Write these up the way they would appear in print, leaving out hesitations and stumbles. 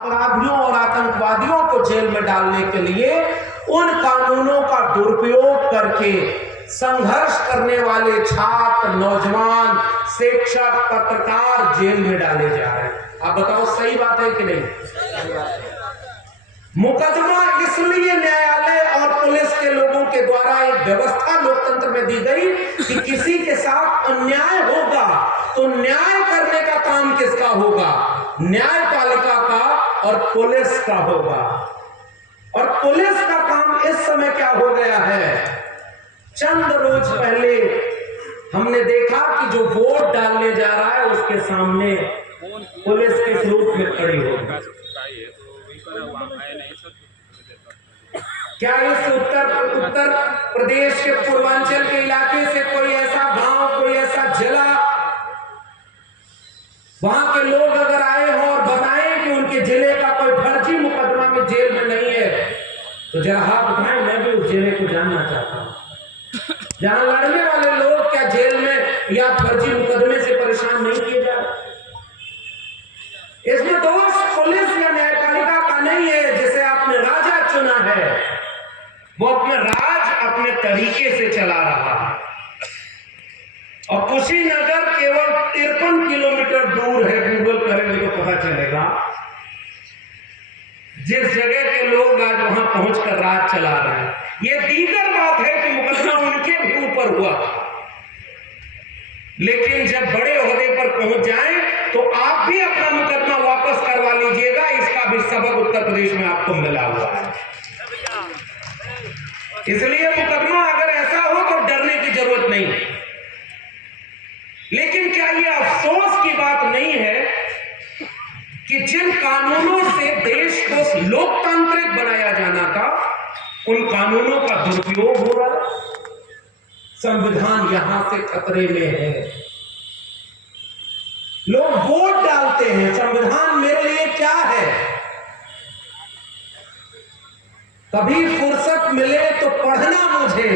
अपराधियों और आतंकवादियों को जेल में डालने के लिए उन कानूनों का दुरुपयोग करके संघर्ष करने वाले छात्र, नौजवान, शिक्षक, पत्रकार जेल में डाले जा रहे हैं। आप बताओ सही बात है कि नहीं? मुकदमा इसलिए न्यायालय और पुलिस के लोगों के द्वारा एक व्यवस्था लोकतंत्र में दी गई कि किसी के साथ अन्याय होगा तो न्याय करने का काम किसका होगा? न्यायपालिका का और पुलिस का होगा। और पुलिस का काम इस समय क्या हो गया है? चंद रोज पहले हमने देखा कि जो वोट डालने जा रहा है उसके सामने पुलिस किस रूप में खड़ी होगी। क्या इस उत्तर प्रदेश के पूर्वांचल के इलाके से कोई ऐसा गांव, कोई ऐसा जिला, वहां के लोग अगर आए हों और बताएं कि उनके जिले का कोई फर्जी मुकदमा में जेल में नहीं है, तो जरा हाथ उठाएं, मैं भी उस जिले को जानना चाहता हूं जहां लड़ने वाले लोग क्या जेल में या फर्जी मुकदमे से परेशान नहीं किए जा रहे। इसमें दोष पुलिस या न्यायपालिका का नहीं है। जिसे आपने राजा चुना है वो अपना राज अपने तरीके से चला रहा है। और कुशीनगर केवल 53 किलोमीटर दूर है, गूगल करेंगे तो पता चलेगा, जिस जगह के लोग आज वहां पहुंचकर राज चला रहे हैं। यह दीगर बात है कि मुकदमा उनके भी ऊपर हुआ, लेकिन जब बड़े ओहदे पर पहुंच जाएं तो आप भी अपना मुकदमा वापस करवा लीजिएगा। इसका भी सबक उत्तर प्रदेश में आपको मिला हुआ है। इसलिए मुकदमा अगर ऐसा हो तो डरने की जरूरत नहीं। लेकिन क्या यह अफसोस की बात नहीं है कि जिन कानूनों से देश को लोकतांत्रिक बनाया जाना था, उन कानूनों का दुरुपयोग हो रहा है। संविधान यहां से खतरे में है। लोग वोट डालते हैं, संविधान मेरे लिए क्या है? कभी फुर्सत मिले तो पढ़ना मुझे,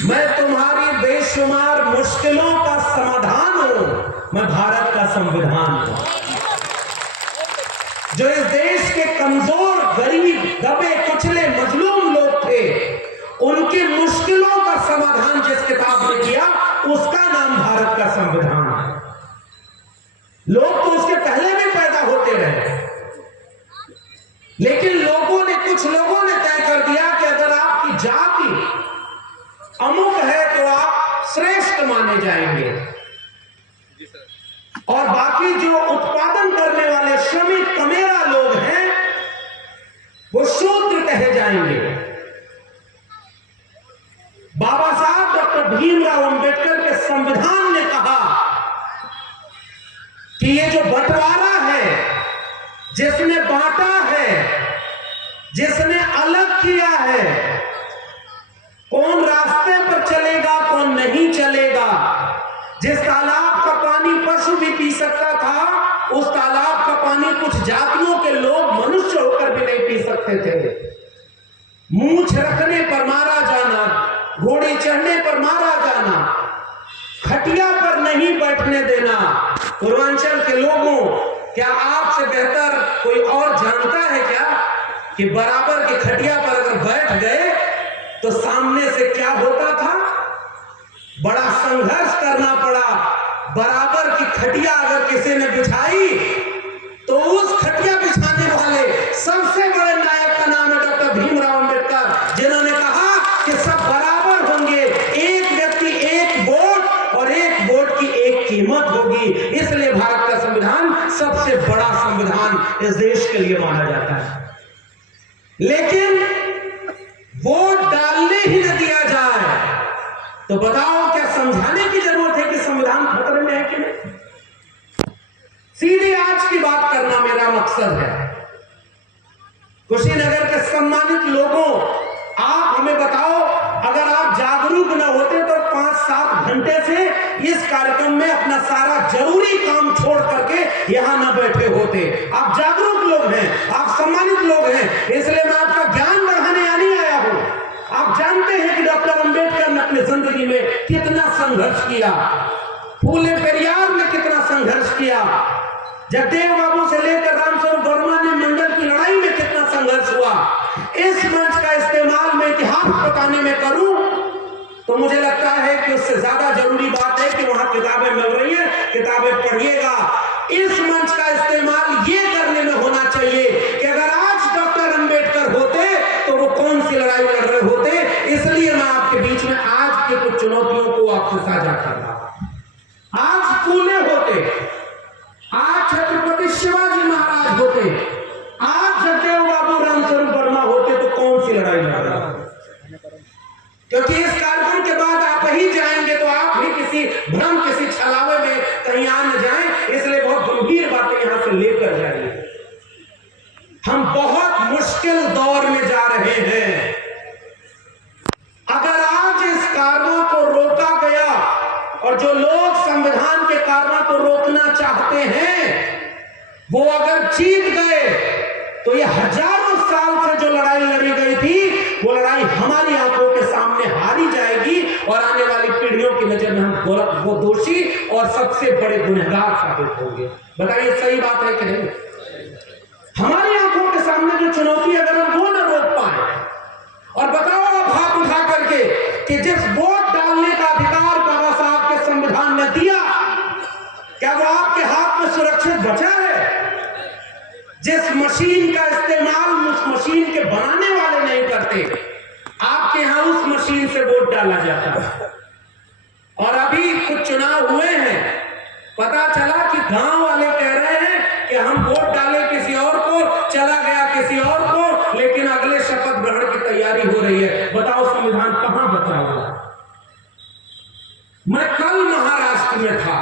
मैं तुम्हारी बेशुमार मुश्किलों का समाधान हूं, मैं भारत का संविधान हूं। जो इस देश के कमजोर, गरीब, दबे कुचले, मजलूम लोग थे, उनकी मुश्किलों का समाधान जिस किताब ने किया, उसका नाम भारत का संविधान है। लोग तो उसके पहले भी पैदा होते रहे, लेकिन कुछ लोगों ने तय कर दिया कि अगर आपकी जाति अमुक है तो आप श्रेष्ठ माने जाएंगे, और बाकी जो उत्पादन करने वाले श्रमिक कमेरा लोग हैं वो शूद्र कहे जाएंगे। बाबा साहब डॉक्टर भीमराव अंबेडकर के संविधान ने कहा कि ये जो बंटवारा है, जिसने बांटा है, जिसने अलग किया है, कौन रास्ते पर चलेगा, कौन नहीं चलेगा। जिस तालाब का पानी पशु भी पी सकता था, उस तालाब का पानी कुछ जातियों के लोग मनुष्य होकर भी नहीं पी सकते थे। मूंछ रखने पर मारा जाना, घोड़े चढ़ने पर मारा जाना, खटिया पर नहीं बैठने देना। पूर्वांचल के लोगों, क्या आपसे बेहतर कोई और जानता है क्या कि बराबर की खटिया पर अगर बैठ गए तो सामने से क्या होता था? बड़ा संघर्ष करना पड़ा। बराबर की खटिया अगर किसी ने बिछाई तो उस खटिया बिछाने वाले सबसे बड़े नायक का नाम है डॉक्टर भीमराव अंबेडकर, जिन्होंने कहा कि सब बराबर होंगे, एक व्यक्ति एक वोट और एक वोट की एक कीमत होगी। इसलिए भारत का संविधान सबसे बड़ा संविधान इस देश के लिए माना जाता है। लेकिन वोट डालने ही न दिया जाए तो बताओ क्या समझाने की जरूरत है कि संविधान खतरे में है कि नहीं? सीधी आज की बात करना मेरा मकसद है। कुशीनगर के सम्मानित लोगों, आप हमें बताओ, अगर आप जागरूक न होते तो 5-7 घंटे से इस कार्यक्रम में अपना सारा जरूरी काम छोड़ करके यहां न बैठे होते। आप जागरूक लोग हैं, आप सम्मानित लोग हैं, इसलिए मैं आपका ज्ञान बढ़ाने या नहीं आया हूं। आप जानते हैं कि डॉक्टर अंबेडकर ने अपनी जिंदगी में कितना संघर्ष किया, फूले पेरियार ने कितना संघर्ष किया, जगदेव बाबू से लेकर रामस्वरूप वर्मा ने इस मंच का इस्तेमाल मैं इतिहास बताने में करूं तो मुझे लगता है कि उससे ज्यादा जरूरी बात है कि वहां किताबें मिल रही हैं, किताबें पढ़िएगा। इस मंच का इस्तेमाल ये करने में होना चाहिए कि अगर आज डॉक्टर अंबेडकर होते तो वो कौन सी लड़ाई लड़ रहे होते। इसलिए मैं आपके बीच में आज की कुछ चुनौतियों को आपसे साझा कर रहा हूं। आज फूले होते, आज छत्रपति शिवाजी महाराज होते, आज जगदेव बाबू रामस्वरूप वर्मा होते तो कौन सी लड़ाई लड़ रहा होता। क्योंकि इस कार्यक्रम के बाद आप ही जाएंगे तो आप भी किसी भ्रम, किसी छलावे में कहीं आ न जाएं। इसलिए बहुत गंभीर बातें यहां से लेकर जाइए। हम बहुत मुश्किल दौर में जा रहे हैं। अगर आज इस कारवां को रोका गया और जो लोग संविधान के कारवां को रोकना चाहते हैं वो अगर जीत गए तो ये हजारों साल से जो लड़ाई लड़ी गई थी वो लड़ाई हमारी आंखों के सामने हारी जाएगी और आने वाली पीढ़ियों की नजर में हम वो दोषी और सबसे बड़े गुनहगार साबित होंगे। बताइए सही बात है कि नहीं? हमारी आंखों के सामने जो चुनौती अगर हम वो न रोक पाए, और बताओ आप हाथ उठा करके कि जिस वोट डालने का अधिकार बाबा साहब के संविधान ने दिया, क्या वो आपके हाथ में सुरक्षित बचा है? जिस मशीन का इस्तेमाल उस मशीन के बनाने वाले नहीं करते, आपके यहां उस मशीन से वोट डाला जाता है। और अभी कुछ चुनाव हुए हैं, पता चला कि गांव वाले कह रहे हैं कि हम वोट डाले किसी और को, चला गया किसी और को, लेकिन अगले शपथ ग्रहण की तैयारी हो रही है। बताओ संविधान कहां बचा हुआ? मैं कल महाराष्ट्र में था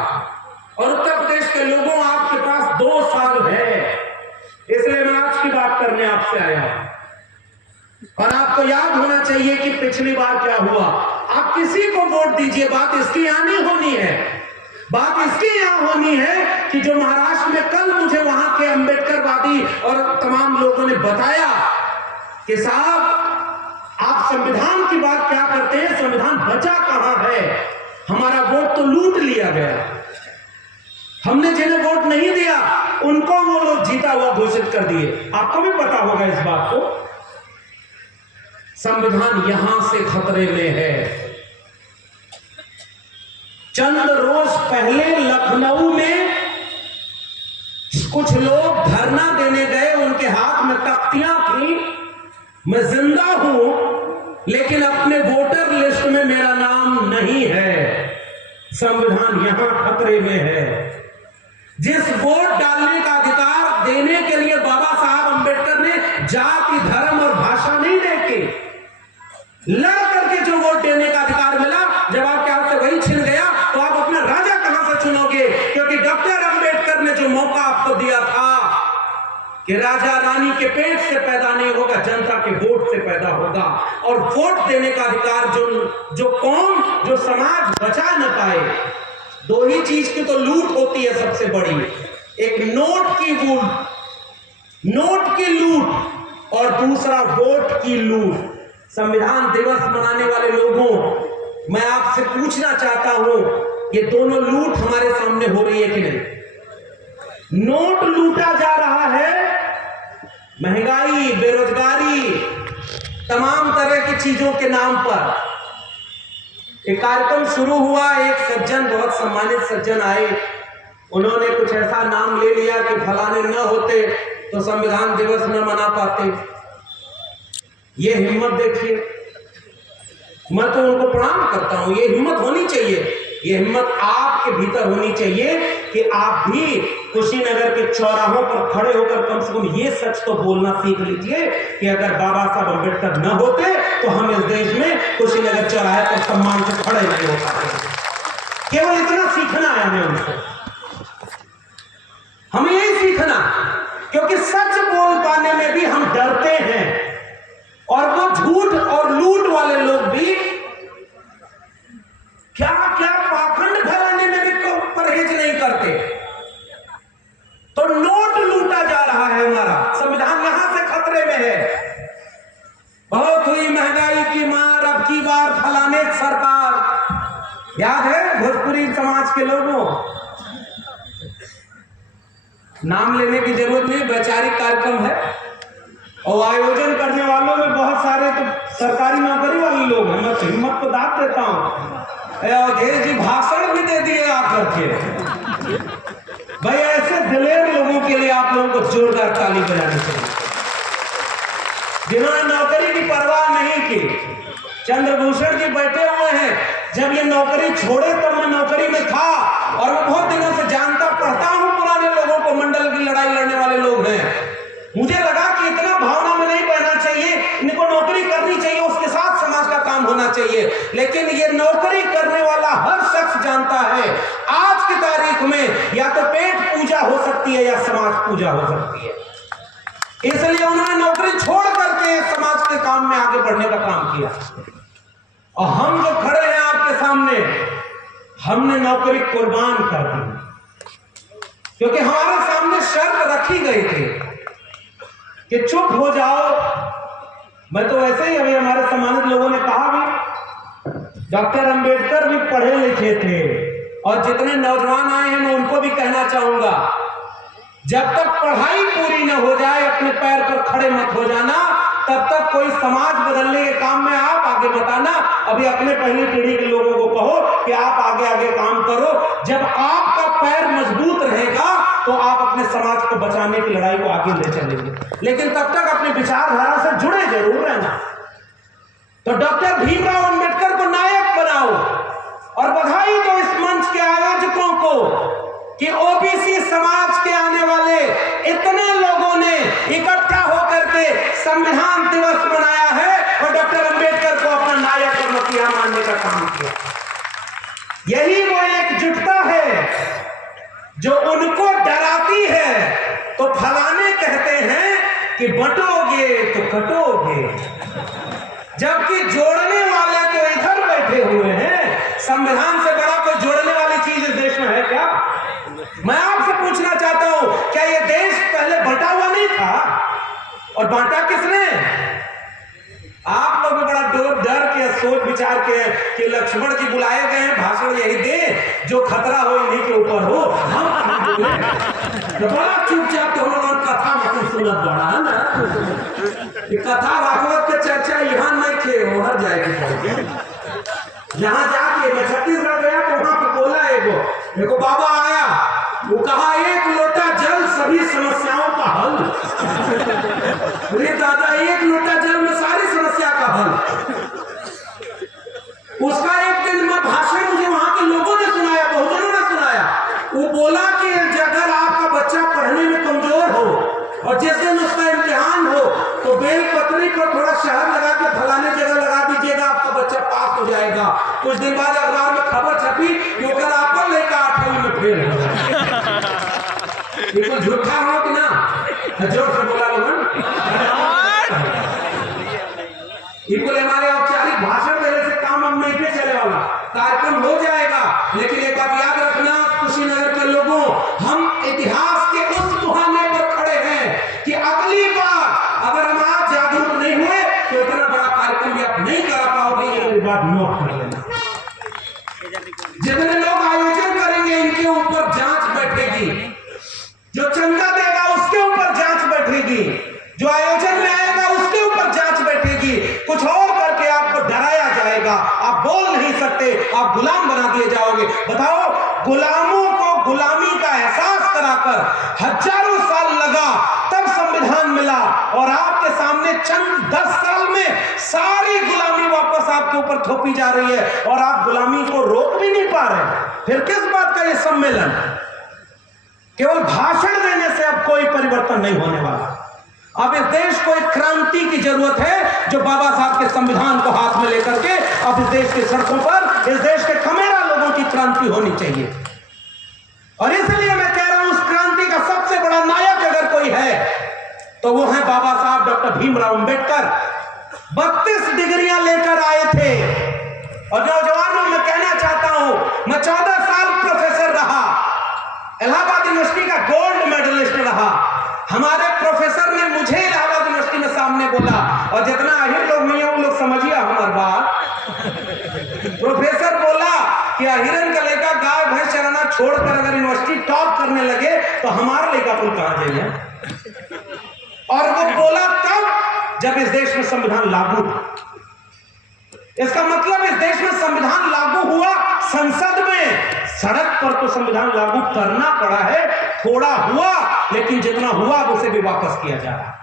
और उत्तर प्रदेश के लोगों, आपके पास 2 साल है, इसलिए मैं आज की बात करने आपसे आया। और आपको याद होना चाहिए कि पिछली बार क्या हुआ। आप किसी को वोट दीजिए, बात इसकी यहां नहीं होनी है। बात इसकी यहां होनी है कि जो महाराष्ट्र में कल मुझे वहां के अंबेडकरवादी और तमाम लोगों ने बताया कि साहब आप संविधान की बात क्या करते हैं, संविधान बचा कहां है? हमारा वोट तो लूट लिया गया। हमने जिन्हें वोट नहीं दिया उनको वो लोग जीता हुआ घोषित कर दिए। आपको भी पता होगा इस बात को। संविधान यहां से खतरे में है। चंद रोज पहले लखनऊ में कुछ लोग धरना देने गए, उनके हाथ में तख्तियां थी, मैं जिंदा हूं लेकिन अपने वोटर लिस्ट में मेरा नाम नहीं है। संविधान यहां खतरे में है। जिस वोट डालने का अधिकार देने के लिए बाबा साहब अंबेडकर ने जाति, धर्म और भाषा नहीं देके लड़ करके जो वोट देने का अधिकार मिला, जब आपके हाथ से वही छिन गया तो आप अपना राजा कहां से चुनोगे? क्योंकि डॉक्टर अंबेडकर ने जो मौका आपको दिया था कि राजा रानी के पेट से पैदा नहीं होगा, जनता के वोट से पैदा होगा। और वोट देने का अधिकार जो कौम, जो समाज बचा न पाए, 2 ही चीज की तो लूट होती है सबसे बड़ी, एक नोट की लूट और दूसरा वोट की लूट। संविधान दिवस मनाने वाले लोगों, मैं आपसे पूछना चाहता हूं, ये दोनों लूट हमारे सामने हो रही है कि नहीं? नोट लूटा जा रहा है, महंगाई, बेरोजगारी, तमाम तरह की चीजों के नाम पर। एक कार्यक्रम शुरू हुआ, एक सज्जन, बहुत सम्मानित सज्जन आए, उन्होंने कुछ ऐसा नाम ले लिया कि फलाने न होते तो संविधान दिवस न मना पाते। ये हिम्मत देखिए, मैं तो उनको प्रणाम करता हूं। ये हिम्मत होनी चाहिए, ये हिम्मत आपके भीतर होनी चाहिए कि आप भी कुशीनगर के चौराहों पर खड़े होकर कम से कम ये सच तो बोलना सीख लीजिए कि अगर बाबा साहब अंबेडकर न होते तो हम इस देश में कुशीनगर चौराहे पर सम्मान से खड़े नहीं हो पाते। केवल इतना सीखना है हमें उनसे, हमें यही सीखना, क्योंकि सच बोल पाने में भी हम डरते हैं और वो झूठ और लूट वाले लोग भी क्या क्या पाखंड फैलाने में भी परहेज नहीं करते। तो नोट लूटा जा रहा है हमारा, संविधान यहां से खतरे में है। बहुत हुई महंगाई की मार, अब की बार फलाने सरकार, याद है भोजपुरी समाज के लोगों? नाम लेने की जरूरत नहीं, वैचारिक कार्यक्रम है और आयोजन करने वालों में बहुत सारे तो सरकारी नौकरी वाले लोग हैं, मैं हिम्मत को दाद देता हूँ। अवधेश जी भाषण भी दे दिए आकर के। भाई ऐसे दिलेर लोगों के लिए आप लोगों को जोरदार ताली बजानी चाहिए, जिन्होंने नौकरी की परवाह नहीं की। चंद्रभूषण जी बैठे हुए हैं, जब ये नौकरी छोड़े तब मैं नौकरी में था और मैं बहुत दिनों से जानता पढ़ता हूं पुराने लोगों को, मंडल की लड़ाई लड़ने वाले लोग हैं। मुझे लगा कि इतना भावना में नहीं बहना चाहिए, इनको नौकरी करनी चाहिए, उसके साथ समाज का काम होना चाहिए। लेकिन ये नौकरी करने वाला हर शख्स जानता है आज की तारीख में या तो पेट पूजा हो सकती है या समाज पूजा हो सकती है। इसलिए उन्होंने नौकरी छोड़ करके समाज के काम में आगे बढ़ने का काम किया। और हम जो खड़े हैं आपके सामने, हमने नौकरी कुर्बान कर दी, क्योंकि हमारे सामने शर्त रखी गई थी कि चुप हो जाओ। मैं तो वैसे ही, अभी हमारे सम्मानित लोगों ने कहा भी, डॉक्टर अंबेडकर भी पढ़े लिखे थे, और जितने नौजवान आए हैं मैं उनको भी कहना चाहूंगा, जब तक पढ़ाई पूरी न हो जाए अपने पैर पर खड़े मत हो जाना, तब तक कोई समाज बदलने के काम में आप आगे मत आना। अभी अपने पहली पीढ़ी के लोगों को कहो कि आप आगे आगे काम करो। जब आपका पैर मजबूत रहेगा तो आप अपने समाज को बचाने की लड़ाई को आगे ले चलेंगे, लेकिन तब तक अपनी विचारधारा से जुड़े जरूर रहना। तो डॉक्टर भीमराव अंबेडकर को नायक बनाओ, और बधाई दो इस मंच के आयोजकों को कि ओबीसी समाज के आने वाले इतने लोगों ने इकट्ठा होकर के संविधान दिवस मनाया है और डॉक्टर अंबेडकर को अपना नायक और मसीहा मानने का काम किया। यही वो एकजुटता है जो उनको डराती है। तो फलाने कहते हैं कि बंटोगे तो कटोगे, जबकि जोड़ने वाले तो इधर बैठे हुए हैं। संविधान से बड़ा कोई जोड़ने वाली चीज इस देश में है क्या? मैं आपसे पूछना चाहता हूं, क्या ये देश पहले बंटा हुआ नहीं था? और बांटा किसने? आप लोग भी बड़ा डर के सोच विचार के कि लक्ष्मण जी बुलाए गए हैं, भाषण यही दे जो खतरा हो इन्हीं के ऊपर हो। हम तो बड़ा चुपचाप तो हम कथा मतलब सुनत बड़ा है ना, कथा भागवत के चर्चा यहाँ नहीं थे, वहां जाएगी पड़ेगी। यहाँ जाके मैं छत्तीसगढ़ गया तो वहां पर बोला एगो बाबा आया, वो कहा एक लोटा जल सभी समस्याओं का हल। अरे दादा, एक लोटा जल में सारी समस्या का हल। उसका एक दिन में भाषण मुझे वहां के लोगों ने सुनाया, बहुजनों ने सुनाया। वो बोला कि अगर आपका बच्चा पढ़ने में कमजोर हो और जिस दिन उसका इम्तिहान हो तो बेलपत्री पर थोड़ा शहद लगा के फलाने जगह लगा दीजिएगा, आपका बच्चा पास हो जाएगा। कुछ दिन बाद अखबार में खबर छपी कि अगर आपका लड़का 8वीं में फेल हो जाए। बिल्कुल झूठा हो कि ना? जोर से बोला लोगन। बिल्कुल हमारे औपचारिक भाषण देने से काम हम नहीं पे चले वाला, कार्यक्रम हो जाएगा। लेकिन एक बात याद रखना कुशीनगर के लोगों, हम इतिहास के उस मुहाने पर खड़े हैं कि अगली बार अगर हम आज जागरूक नहीं हुए तो इतना बड़ा कार्यक्रम भी आप नहीं कर पाओगे। ये बात नोट कर लेना। जितने लोग आयोजन करेंगे इनके ऊपर जांच बैठेगी, जो चंदा देगा उसके ऊपर जांच बैठेगी, जो आयोजन में आएगा उसके ऊपर जांच बैठेगी। कुछ और करके आपको डराया जाएगा, आप बोल नहीं सकते, आप गुलाम बना दिए जाओगे। बताओ, गुलामों को गुलामी का एहसास कराकर हजारों साल लगा, तब संविधान मिला, और आपके सामने चंद 10 साल में सारी गुलामी वापस आपके ऊपर थोपी जा रही है और आप गुलामी को रोक भी नहीं पा रहे। फिर किस बात का ये सम्मेलन? केवल भाषण देने से अब कोई परिवर्तन नहीं होने वाला। अब इस देश को एक क्रांति की जरूरत है, जो बाबा साहब के संविधान को हाथ में लेकर के अब इस देश की सड़कों पर इस देश के खमेरा लोगों की क्रांति होनी चाहिए। और इसलिए मैं कह रहा हूं, उस क्रांति का सबसे बड़ा नायक अगर कोई है तो वो है बाबा साहब डॉक्टर भीमराव अंबेडकर। 32 डिग्रियां लेकर आए थे। और नौजवानों में कहना चाहता हूं, मैं 14 साल प्रोफेसर रहा, इलाहाबाद यूनिवर्सिटी का गोल्ड मेडलिस्ट रहा। हमारे प्रोफेसर ने मुझे इलाहाबाद यूनिवर्सिटी में सामने बोला, और जितना आहिर लोग नहीं है वो लोग समझिए हमारी बात। प्रोफेसर बोला कि अहिरन का लड़का गाय भैंस चराना छोड़कर अगर यूनिवर्सिटी टॉप करने लगे तो हमारा लड़का कुल कहां जाएगा। और वो बोला तब जब इस देश में संविधान लागू था। इसका मतलब इस देश में संविधान लागू हुआ संसद में, सड़क पर तो संविधान लागू करना पड़ा है, थोड़ा हुआ, लेकिन जितना हुआ उसे भी वापस किया जा रहा है।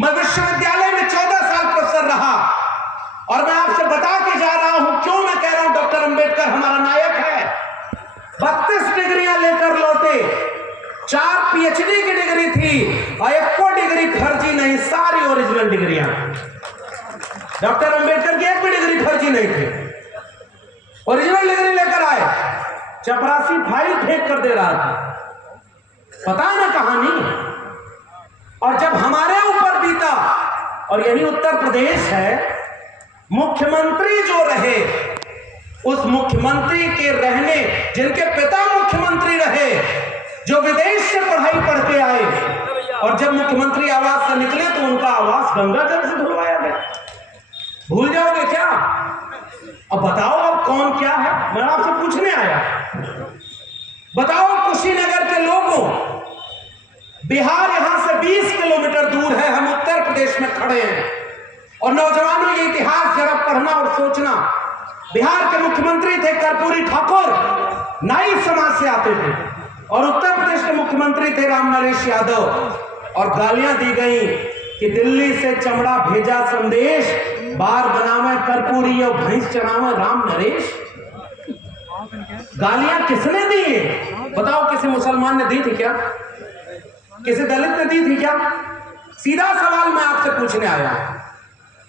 मैं विश्वविद्यालय में 14 साल प्रोफेसर रहा और मैं आपसे बता के जा रहा हूं, क्यों मैं कह रहा हूं डॉक्टर अंबेडकर हमारा नायक है। 32 डिग्रियां लेकर लौटे, 4 पीएचडी की डिग्री थी और 1 डिग्री फर्जी नहीं, सारी ओरिजिनल डिग्रियां। डॉक्टर अंबेडकर की 1 भी डिग्री फर्जी नहीं थी, ओरिजिनल डिग्री लेकर आए। चपरासी फाइल फेंक कर दे रहा था, पता है ना कहानी। और जब हमारे ऊपर बीता, और यही उत्तर प्रदेश है, मुख्यमंत्री जो रहे, उस मुख्यमंत्री के रहने, जिनके पिता मुख्यमंत्री रहे, जो विदेश से पढ़ाई पढ़ के आए, और जब मुख्यमंत्री आवास से निकले तो उनका आवास गंगा जल से धुलवाया गया। भूल जाओगे क्या? अब बताओ अब कौन क्या है। मैं आपसे पूछने आया, बताओ कुशीनगर के लोगों, बिहार यहां से 20 किलोमीटर दूर है, हम उत्तर प्रदेश में खड़े हैं, और नौजवानों ये इतिहास जरा पढ़ना और सोचना। बिहार के मुख्यमंत्री थे कर्पूरी ठाकुर, नाई समाज से आते थे, और उत्तर प्रदेश के मुख्यमंत्री थे राम नरेश यादव। और गालियां दी गई कि दिल्ली से चमड़ा भेजा संदेश, बार बनावे कर्पूरी और भैंस चरावे राम नरेश। गालियां किसने दी है? बताओ, किसी मुसलमान ने दी थी क्या? किसी दलित ने दी थी क्या? सीधा सवाल मैं आपसे पूछने आया।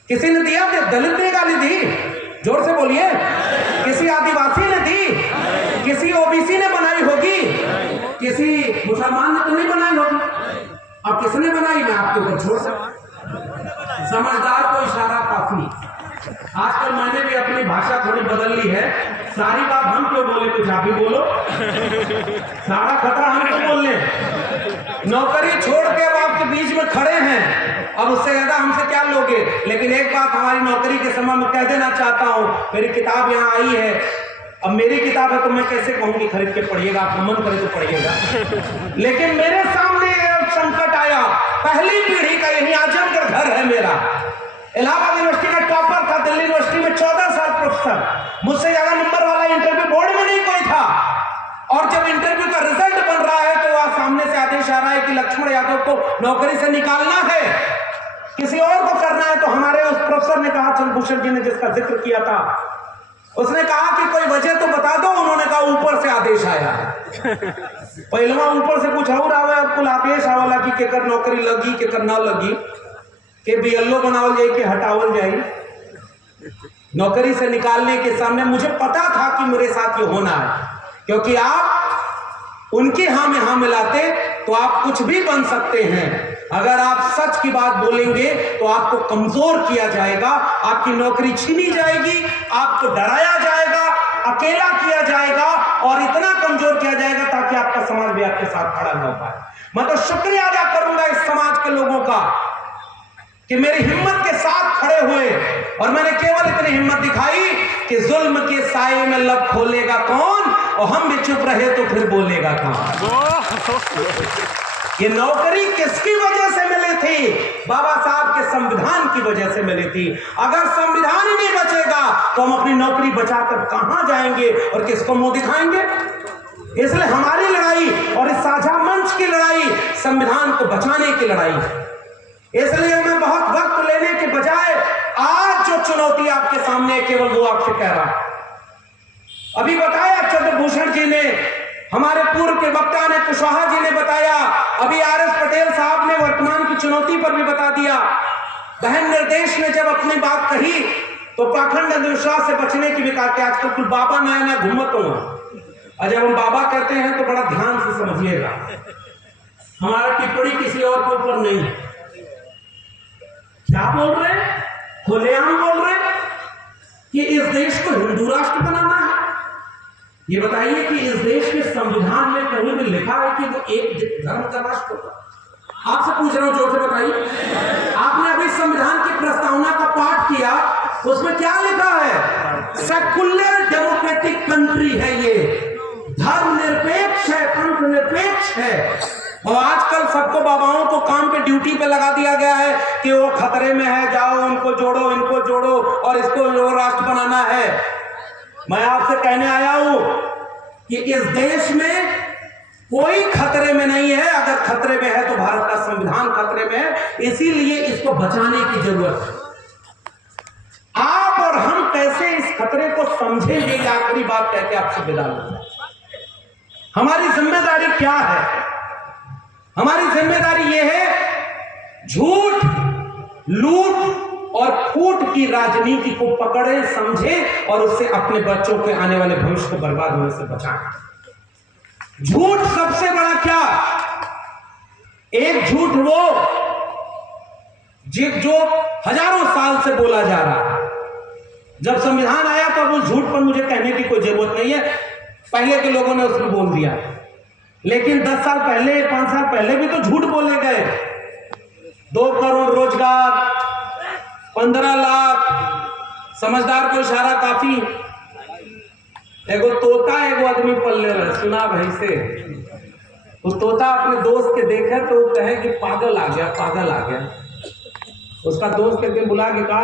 किसी ने दिया? दलित ने गाली दी? जोर से बोलिए। किसी आदिवासी ने दी? किसी ओबीसी ने बनाई होगी? किसी मुसलमान ने तो नहीं बनाई होगी। अब किसने बनाई? मैं आपके ऊपर छोड़ सकता। समझदार को इशारा काफी। आजकल मैंने भी अपनी भाषा थोड़ी बदल ली है। सारी बात हम क्यों बोले, कुछ आप ही बोलो। सारा खतरा हम क्यों बोल लें? नौकरी छोड़ के अब आपके बीच में खड़े हैं, अब उससे ज्यादा हमसे क्या लोगे। लेकिन एक बात हमारी नौकरी के समय में कह देना चाहता हूं, मेरी किताब यहाँ आई है। अब मेरी किताब है तो मैं कैसे कहूंगी खरीद के पढ़िएगा, आपको मन करे तो पढ़िएगा। लेकिन मेरे सामने संकट आया, पहली पीढ़ी का, यही आजमगढ़ घर है मेरा। इलाहाबाद यूनिवर्सिटी का टॉपर था, दिल्ली यूनिवर्सिटी में 14 साल प्रोफेसर, मुझसे ज्यादा नंबर वाला इंटरव्यू बोर्ड में नहीं कोई था। और जब इंटरव्यू का रिजल्ट बन रहा है तो वहां सामने से आदेश आ रहा है कि लक्ष्मण यादव को नौकरी से निकालना है, किसी और को करना है। तो हमारे उस प्रोफेसर ने कहा, चंद्रभूषण जी ने जिसका जिक्र किया था, उसने कहा कि कोई वजह तो बता दो। उन्होंने कहा ऊपर से आदेश आया है। पहलवा ऊपर से कुछ और आवे, अब कुल आदेश आवाला कि केकर नौकरी लगी केकर ना लगी, के बीएलओ बनावल जाए कि हटावल जाए। नौकरी से निकालने के सामने मुझे पता था कि मेरे साथ ये होना है, क्योंकि आप उनके हाँ में हाँ मिलाते तो आप कुछ भी बन सकते हैं। अगर आप सच की बात बोलेंगे तो आपको कमजोर किया जाएगा, आपकी नौकरी छीनी जाएगी, आपको डराया जाएगा, अकेला किया जाएगा और इतना कमजोर किया जाएगा ताकि आपका समाज भी आपके साथ खड़ा न हो पाए। मैं तो शुक्रिया अदा करूंगा इस समाज के लोगों का कि मेरी हिम्मत के साथ खड़े हुए, और मैंने केवल इतनी हिम्मत दिखाई कि जुल्म के साए में लब खोलेगा कौन, और हम भी चुप रहे तो फिर बोलेगा कौन। ये नौकरी किसकी वजह से मिली थी? बाबा साहब के संविधान की वजह से मिली थी। अगर संविधान ही नहीं बचेगा तो हम अपनी नौकरी बचाकर कहां जाएंगे और किसको मुंह दिखाएंगे? इसलिए हमारी लड़ाई और इस साझा मंच की लड़ाई संविधान को बचाने की लड़ाई है। इसलिए मैं बहुत वक्त लेने के बजाय आज जो चुनौती आपके सामने है केवल वो आपसे कह रहा हूं। अभी बताया चंद्रभूषण जी ने, हमारे पूर्व के वक्ता ने, कुशवाहा जी ने बताया, अभी आर.एस. पटेल साहब ने वर्तमान की चुनौती पर भी बता दिया। बहन निर्देश ने जब अपनी बात कही तो पाखंड अंधविश्वास से बचने की भी कहा कि आजकल कुछ बाबा नया नया घूमत हो, और जब हम बाबा कहते हैं तो बड़ा ध्यान से समझिएगा, हमारा टिप्पणी किसी और के ऊपर नहीं है। क्या बोल रहे हैं? खुलेआम बोल रहे हैं कि इस देश को हिंदू राष्ट्र बनाना है। ये बताइए कि इस देश के संविधान में कहीं भी लिखा है कि वो एक धर्म का राष्ट्र होगा? आपसे पूछ रहा हूं, जोर से बताइए। आपने अभी संविधान की प्रस्तावना का पाठ किया, उसमें क्या लिखा है? सेकुलर डेमोक्रेटिक कंट्री है ये, धर्म निरपेक्ष है, पंथ निरपेक्ष है। और आजकल सबको बाबाओं को काम पे ड्यूटी पे लगा दिया गया है कि वो खतरे में है, जाओ इनको जोड़ो और इसको राष्ट्र बनाना है। मैं आपसे कहने आया हूं कि इस देश में कोई खतरे में नहीं है। अगर खतरे में है तो भारत का संविधान खतरे में है, इसीलिए इसको बचाने की जरूरत है। आप और हम कैसे इस खतरे को समझेंगे, ये आखिरी बात कह के आपसे विदा लूंगा। हमारी जिम्मेदारी क्या है? हमारी जिम्मेदारी यह है, झूठ, लूट और फूट की राजनीति को पकड़े, समझे और उससे अपने बच्चों के आने वाले भविष्य को बर्बाद होने से बचाएं। झूठ सबसे बड़ा क्या? एक झूठ वो जो हजारों साल से बोला जा रहा है। जब संविधान आया तो उस झूठ पर मुझे कहने की कोई जरूरत नहीं है, पहले के लोगों ने उसमें बोल दिया। लेकिन 10 साल पहले, 5 साल पहले भी तो झूठ बोले गए। 2 करोड़ रोजगार, 15 लाख, समझदार को इशारा काफी। एगो तोता एगो आदमी पल्ले रहे, सुना भाई से। वो तोता अपने दोस्त के देखे तो कहे कि पागल आ गया। उसका दोस्त एक दिन बुला के कहा